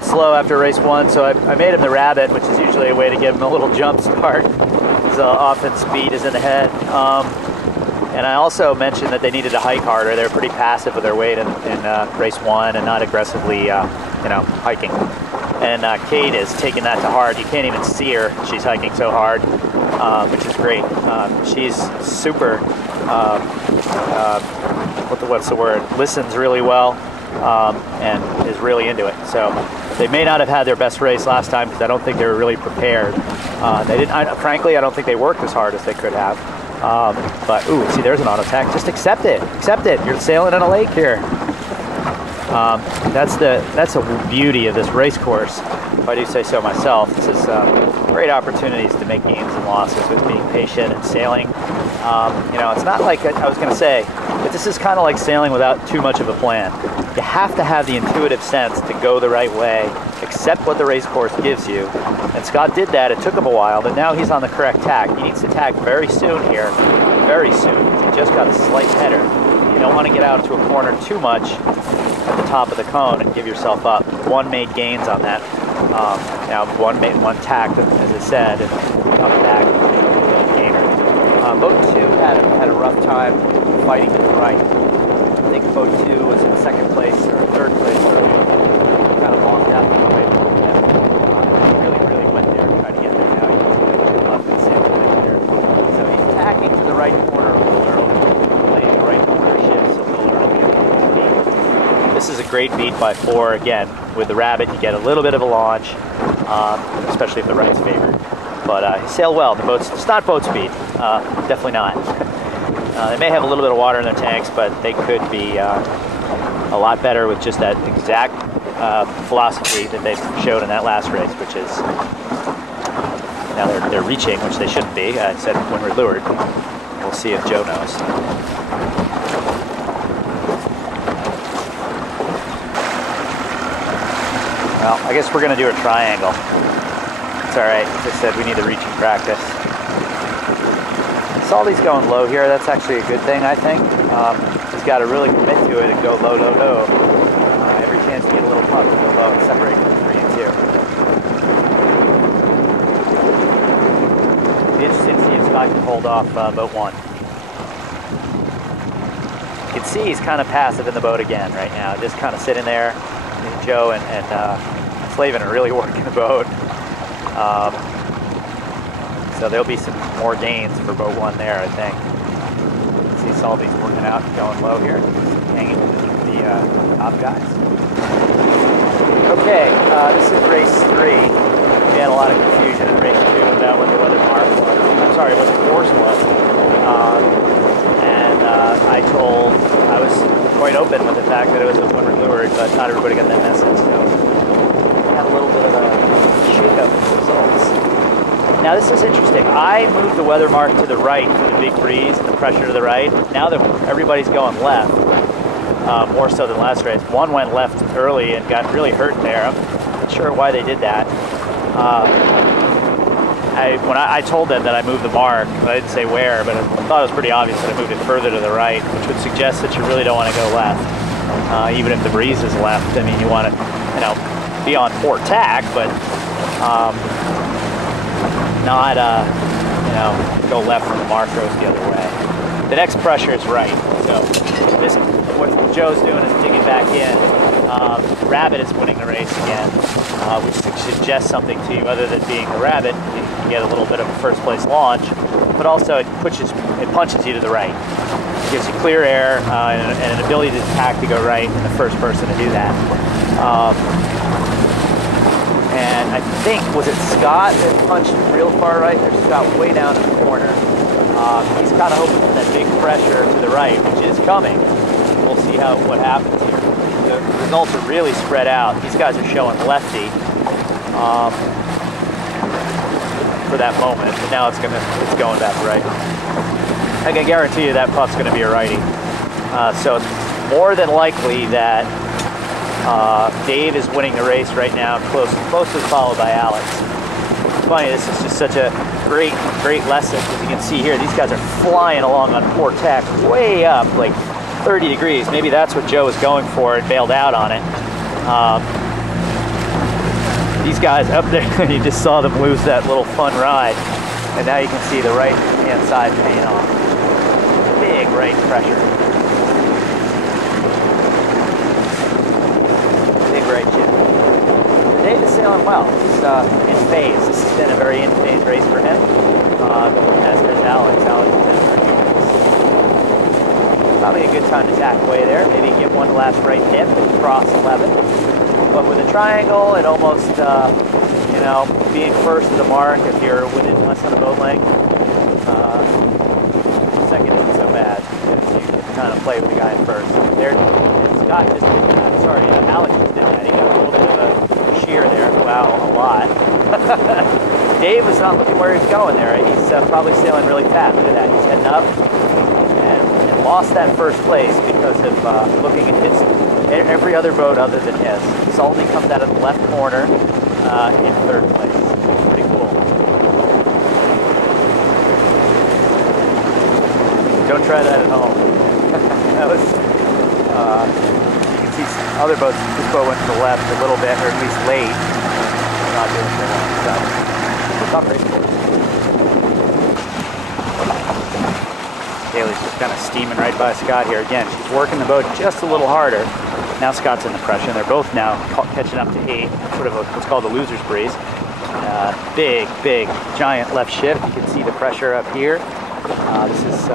Slow after race 1, so I made him the rabbit, which is usually a way to give him a little jump start, because often speed is in the head. And I also mentioned that they needed to hike harder. They're pretty passive with their weight in race 1 and not aggressively, hiking. And Kate is taking that to heart. You can't even see her. She's hiking so hard, which is great. She's super, what's the word? Listens really well. And is really into it. So they may not have had their best race last time because I don't think they were really prepared. They didn't. Frankly, I don't think they worked as hard as they could have. But ooh, see, there's an auto attack. Just accept it. Accept it. You're sailing on a lake here. That's the beauty of this race course, if I do say so myself. This is great opportunities to make gains and losses with being patient and sailing. It's not like I was going to say, but this is kind of like sailing without too much of a plan. You have to have the intuitive sense to go the right way, accept what the race course gives you. And Scott did that. It took him a while, but now he's on the correct tack. He needs to tack very soon here, very soon. He just got a slight header. You don't want to get out to a corner too much at the top of the cone and give yourself up. One made gains on that. Now one tacked, as I said, and up back gainer. Boat 2 had a rough time fighting to the right. I think boat 2 was in second place or third place earlier. Kind of lost out the way. Really went there to try to get there. Now he's left and sailed right there. So he's tacking to the right corner a little early, playing the right corner shifts a little early. This is a great beat by 4. Again, with the rabbit, you get a little bit of a launch, especially if the right's favored. But he sailed well. It's not boat speed, definitely not. They may have a little bit of water in their tanks, but they could be a lot better with just that exact philosophy that they showed in that last race, which is now they're reaching, which they shouldn't be. I said when we're lured. We'll see if Joe knows. Well, I guess we're going to do a triangle. It's all right. As I said, we need the reaching practice. Salty's going low here. That's actually a good thing, I think. He's got to really commit to it and go low, low, low. Every chance to get a little puff to go low and separate from 3 and 2. It'll be interesting to see if Scott can hold off boat 1. You can see he's kind of passive in the boat again right now. Just kind of sitting there. Joe and Slavin are really working the boat. So there'll be some more gains for boat 1 there, I think. See Salty's working out, going low here, hanging with the top guys. Okay, this is race 3. We had a lot of confusion in race 2 about what the weather mark was. I'm sorry, what the course was. I was quite open with the fact that it was a when we're lured, but not everybody got that message. So we had a little bit of a shake-up in the results. Now this is interesting. I moved the weather mark to the right for the big breeze and the pressure to the right. Now that everybody's going left, more so than last race. 1 went left early and got really hurt there. I'm not sure why they did that. When I told them that I moved the mark, I didn't say where, but I thought it was pretty obvious that I moved it further to the right, which would suggest that you really don't want to go left, even if the breeze is left. I mean, you want to, be on port tack, but not, go left when the mark goes the other way. The next pressure is right, so what Joe's doing is digging back in. Rabbit is winning the race again, which suggests something to you other than being the rabbit. You get a little bit of a first place launch, but also it punches you to the right. It gives you clear air and an ability to tack to go right, and the first person to do that. And I think, was it Scott that punched real far right? There's Scott way down in the corner. He's kind of hoping for that big pressure to the right, which is coming. We'll see what happens here. The results are really spread out. These guys are showing lefty for that moment, but now it's going back right. I can guarantee you that puff's going to be a righty. So it's more than likely that Dave is winning the race right now, closely followed by Alex. It's funny, this is just such a great lesson. As you can see here, these guys are flying along on port tack way up, like 30 degrees. Maybe that's what Joe was going for and bailed out on it. These guys up there, you just saw them lose that little fun ride. And now you can see the right-hand side paying off. Big right pressure. Big right chip. Dave is sailing well. He's in phase. This has been a very in-phase race for him. As has Alex. Alex has been pretty good. Probably a good time to tack away there. Maybe get one last right tip and cross 11. But with a triangle, it almost, you know, being first to the mark, if you're within less than a boat length, second isn't so bad. You can kind of play with the guy in first. There, Scott just did that. Sorry, Alex just did that. He got a little bit of a shear there. Wow, a lot. Dave was not looking where he was going there. He's probably sailing really fast. Look at that. He's heading up and lost that first place because of looking at his every other boat other than his. Salty comes out of the left corner in third place. Pretty cool. Don't try that at home. That was, you can see other boats, this boat went to the left a little bit, or at least late. Not doing so well. So, tough race course. Kaylee's just kind of steaming right by Scott here. Again, she's working the boat just a little harder. Now Scott's in the pressure, and they're both now catching up to 8, sort of what's called the loser's breeze. Big, giant left shift. You can see the pressure up here. This is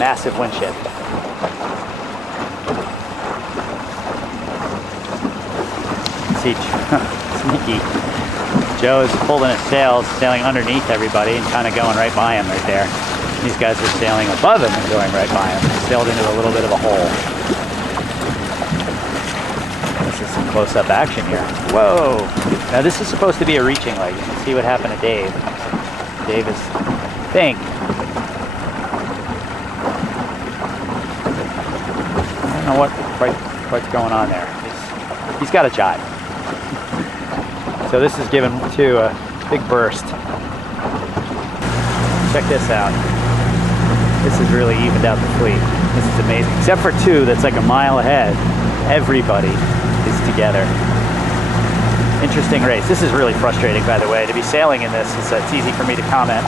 massive wind shift. See, sneaky. Joe is pulling his sails, sailing underneath everybody and kind of going right by him right there. These guys are sailing above him and going right by him. Sailed into a little bit of a hole. This is some close-up action here. Whoa! Now this is supposed to be a reaching leg. You can see what happened to Dave. Dave is, I think, I don't know what quite going on there. He's got a jibe. So this is given to a big burst. Check this out. This has really evened out the fleet. This is amazing. Except for 2 that's like a mile ahead. Everybody is together. Interesting race. This is really frustrating, by the way. To be sailing in this, it's easy for me to comment,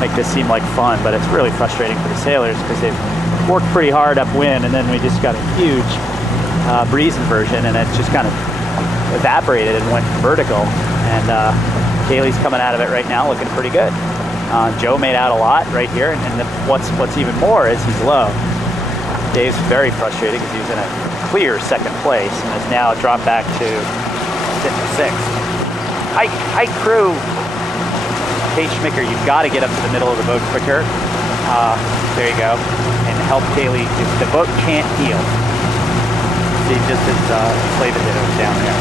make this seem like fun, but it's really frustrating for the sailors because they've worked pretty hard upwind, and then we just got a huge breeze inversion, and it just kind of evaporated and went vertical. And Kaylee's coming out of it right now, looking pretty good. Joe made out a lot right here, and what's even more is he's low. Dave's very frustrated because he was in a clear second place and has now dropped back to 6th. Hi crew. Kate Schmicker, you've got to get up to the middle of the boat quicker. There you go. And help Kaylee. The boat can't heel. See, just as Slavin did, it was down there.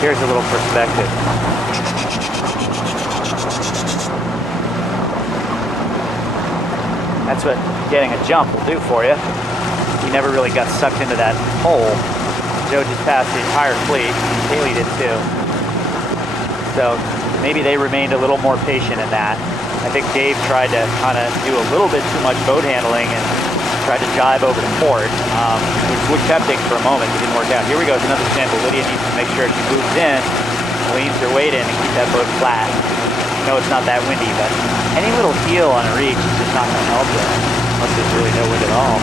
Here's a little perspective. That's what getting a jump will do for you. He never really got sucked into that hole. Joe just passed the entire fleet. Kaylee did too. So maybe they remained a little more patient in that. I think Dave tried to kind of do a little bit too much boat handling and tried to jibe over to port, which looked tempting for a moment. It didn't work out. Here we go. It's another sample. Lydia needs to make sure she moves in, leans her weight in, and keep that boat flat. I know it's not that windy, but any little heel on a reach is just not going to help you, unless there's really no wind at all.